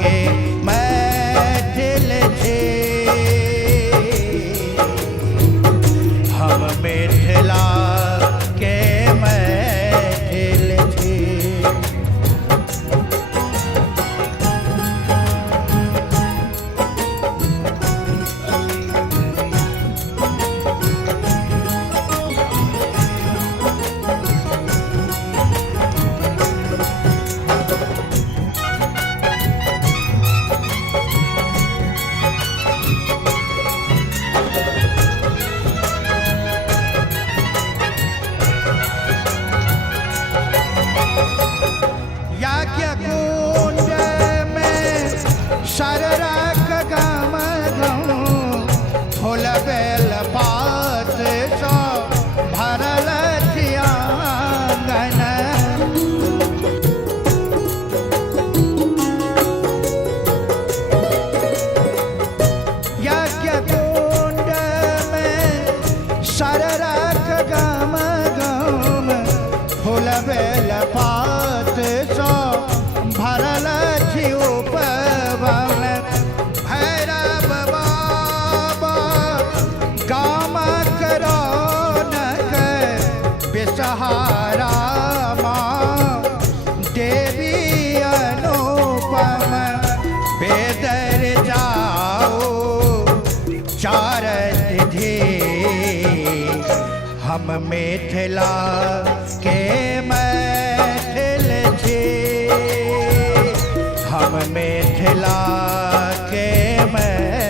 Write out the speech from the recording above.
के मैथिल छी, हम मिथिला के मैथिल छी। यज्ञकुंड में शररक गम गम, फूल बेल पात सो भरल आंगन। यज्ञकुंड में शररक गम गम, फूल बेल पात सो भरल उपवन। भैरव बाबा गामक रौनक, बिसहारा माँ देवी अनुपम। बेदर जाओ चार तिथि, हम मिथिला के मैथिल छी, हम मिथिला के मैथिल